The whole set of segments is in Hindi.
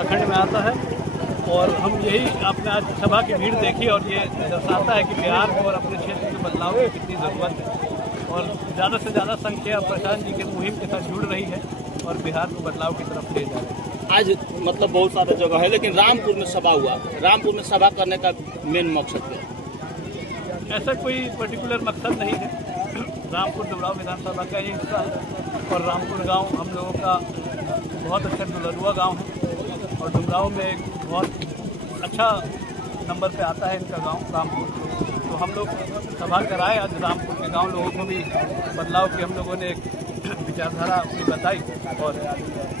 उत्तराखंड में आता है और हम यही अपने आज सभा की भीड़ देखी और ये दर्शाता है कि बिहार को और अपने क्षेत्र में बदलाव की कितनी ज़रूरत है और ज़्यादा से ज़्यादा संख्या प्रशांत जी के मुहिम के साथ जुड़ रही है और बिहार को बदलाव की तरफ ले जा रही है। आज मतलब बहुत सारे जगह है, लेकिन रामपुर में सभा हुआ। रामपुर में सभा करने का मेन मकसद क्या है? ऐसा कोई पर्टिकुलर मकसद नहीं है। रामपुर डुमरांव विधानसभा का ये हिस्सा है और रामपुर गांव हम लोगों का बहुत अच्छा दुलरुआ गांव है और डुमरांव में एक बहुत अच्छा नंबर पे आता है इनका गांव रामपुर। तो हम लोग सभा कराए आज रामपुर के गांव लोगों को भी बदलाव की हम लोगों ने एक विचारधारा अपनी बताई और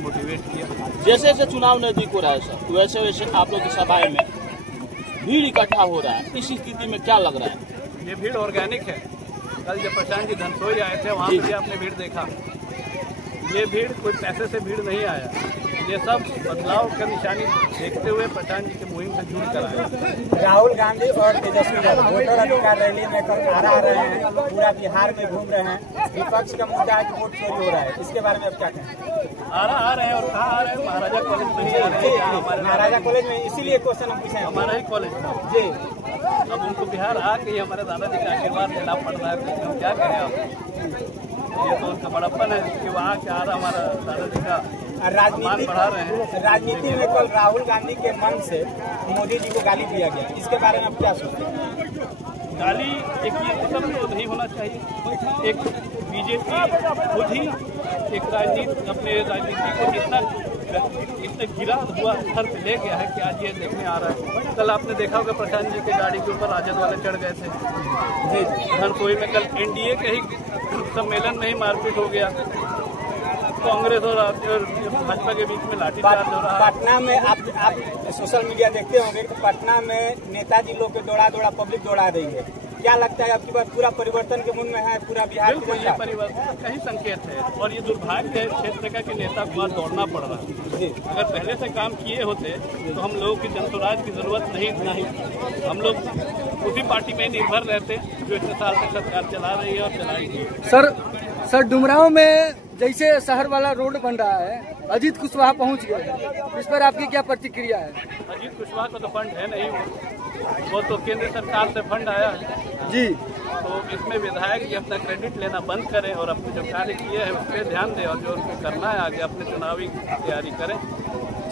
मोटिवेट किया। जैसे जैसे चुनाव नजदीक हो रहा है सर, वैसे वैसे आप लोग की सभाएं में भीड़ इकट्ठा हो रहा है। इस स्थिति में क्या लग रहा है? ये भीड़ ऑर्गेनिक है। कल जब प्रशांत जी धनसोई आए थे वहाँ पे आपने भीड़ देखा। ये भीड़ कोई पैसे से भीड़ नहीं आया, ये सब बदलाव का निशानी देखते हुए प्रशांत जी के मुहिम से जुड़ कर आए। राहुल गांधी और तेजस्वी यादव वोटर अधिकार रैली में कल आ रहे हैं, पूरा बिहार में घूम रहे हैं। विपक्ष का मुद्दा है कि वोट चोरी हो रहा है, इसके बारे में आप क्या कहें? आ रहे हैं और कहाँ आ रहे हैं? महाराजा कॉलेज में ही आ रहे हैं। महाराजा कॉलेज में इसीलिए क्वेश्चन हम पूछे हमारा ही कॉलेज था जी। अब उनको बिहार आके हमारे दादाजी का आशीर्वाद लेना पड़ रहा है, हम क्या कहें आप? ये तो उनका बड़प्पन है कि वहाँ के आ रहा हमारा दादाजी का सम्मान बढ़ा रहे हैं। राजनीति में कल राहुल गांधी के मन से मोदी जी को गाली दिया गया, इसके बारे में आप क्या सोचते हैं? गाली एक ये सब तो नहीं होना चाहिए। एक बीजेपी खुद ही एक अपने राजनीति को इतना गिरा हुआ स्तर पे ले गया है कि आज ये देखने आ रहा है। कल आपने देखा होगा प्रशांत जी के गाड़ी के ऊपर राजद वाले चढ़ गए थे धनसोई में। कल एनडीए के ही सम्मेलन में ही मारपीट हो गया। कांग्रेस और भाजपा के बीच में लाठीचार्ज हो रहा है। पटना में आप सोशल मीडिया देखते होंगे तो पटना में नेताजी लोग के दौड़ा पब्लिक दौड़ा रही है। क्या लगता है आपकी बात पूरा परिवर्तन के मुन में है पूरा बिहार? बिल्कुल, ये परिवर्तन का ही संकेत है और ये दुर्भाग्य है क्षेत्र का कि नेता को आज दौड़ना पड़ रहा है। अगर पहले से काम किए होते तो हम लोगों की जनसुराज की जरूरत नहीं। हम लोग उसी पार्टी में निर्भर रहते जो इतने साल तक सरकार चला रही है और चलाएगी। सर डुमरांव में जैसे शहर वाला रोड बन रहा है, अजीत कुशवाहा पहुंच गए, इस पर आपकी क्या प्रतिक्रिया है? अजीत कुशवाहा का तो फंड है नहीं, वो तो केंद्र सरकार से फंड आया है जी। तो इसमें विधायक जी अपना क्रेडिट लेना बंद करें और अपने जो कार्य किए हैं उस पर ध्यान दें और जो उनको करना है आगे अपने चुनावी तैयारी करें।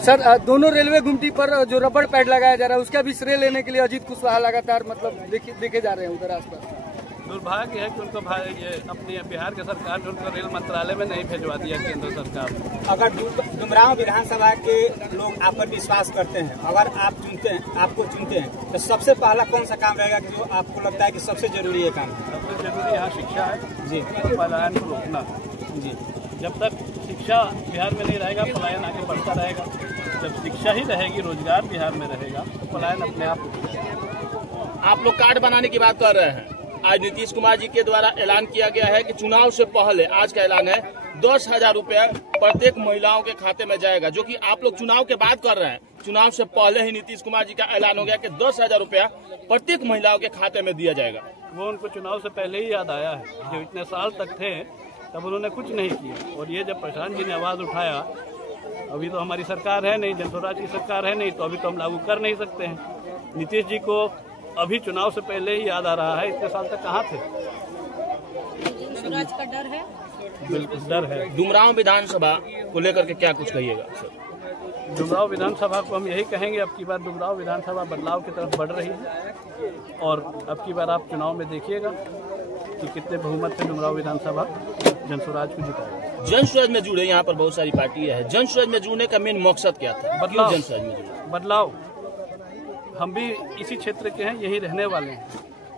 सर दोनों रेलवे गुमटी पर जो रबड़ पैड लगाया जा रहा है उसका भी श्रेय लेने के लिए अजीत कुशवाहा लगातार मतलब देखे जा रहे हैं उधर आसपास। दुर्भाग्य है कि उनको ये अपनी बिहार की सरकार ने उनको रेल मंत्रालय में नहीं भिजवा दिया केंद्र सरकार। अगर डुमरांव विधानसभा के लोग आप पर विश्वास करते हैं, अगर आपको चुनते हैं तो सबसे पहला कौन सा काम रहेगा कि जो आपको लगता है कि सबसे जरूरी है काम? सबसे जरूरी यहाँ शिक्षा है जी, पलायन को रोकना जी। जब तक शिक्षा बिहार में नहीं रहेगा पलायन आगे बढ़ता रहेगा। जब शिक्षा ही रहेगी, रोजगार बिहार में रहेगा तो पलायन अपने आप। आप लोग कार्ड बनाने की बात कर रहे हैं। आज नीतीश कुमार जी के द्वारा ऐलान किया गया है कि चुनाव से पहले, आज का ऐलान है, 10,000 रुपया प्रत्येक महिलाओं के खाते में जाएगा, जो कि आप लोग चुनाव के बाद कर रहे हैं। चुनाव से पहले ही नीतीश कुमार जी का ऐलान हो गया कि 10,000 रुपया प्रत्येक महिलाओं के खाते में दिया जाएगा। वो उनको चुनाव से पहले ही याद आया है। जो इतने साल तक थे तब उन्होंने कुछ नहीं किया और ये जब प्रशांत जी ने आवाज़ उठाया, अभी तो हमारी सरकार है नहीं, जनसुराज की सरकार है नहीं, तो अभी तो हम लागू कर नहीं सकते हैं। नीतीश जी को अभी चुनाव से पहले ही याद आ रहा है, इतने साल तक कहाँ थे? जनसुराज का डर है, बिल्कुल डर है। डुमरांव विधानसभा को लेकर के क्या कुछ कहिएगा सर? डुमरांव विधानसभा को हम यही कहेंगे, अब की बार डुमरांव विधानसभा बदलाव की तरफ बढ़ रही है और अब की बार आप चुनाव में देखिएगा कि कितने बहुमत से डुमरांव विधानसभा जनसुराज को जिताएगी। जनसुराज में जुड़े, यहाँ पर बहुत सारी पार्टियां हैं। जनसुराज में जुड़ने का मेन मकसद क्या था? बदलाव। जनसुराज में जुड़े बदलाव। हम भी इसी क्षेत्र के हैं, यही रहने वाले हैं।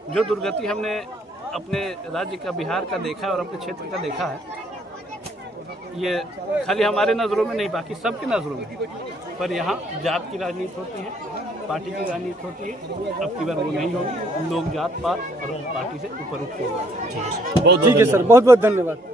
जो दुर्गति हमने अपने राज्य का, बिहार का देखा है और अपने क्षेत्र का देखा है, ये खाली हमारे नज़रों में नहीं, बाकी सबकी नज़रों में। पर यहाँ जात की राजनीति होती है, पार्टी की राजनीति होती है। अब की बार वो नहीं होगी। लोग जात पात और पार्टी से ऊपर उठते हैं। ठीक है सर, बहुत बहुत धन्यवाद।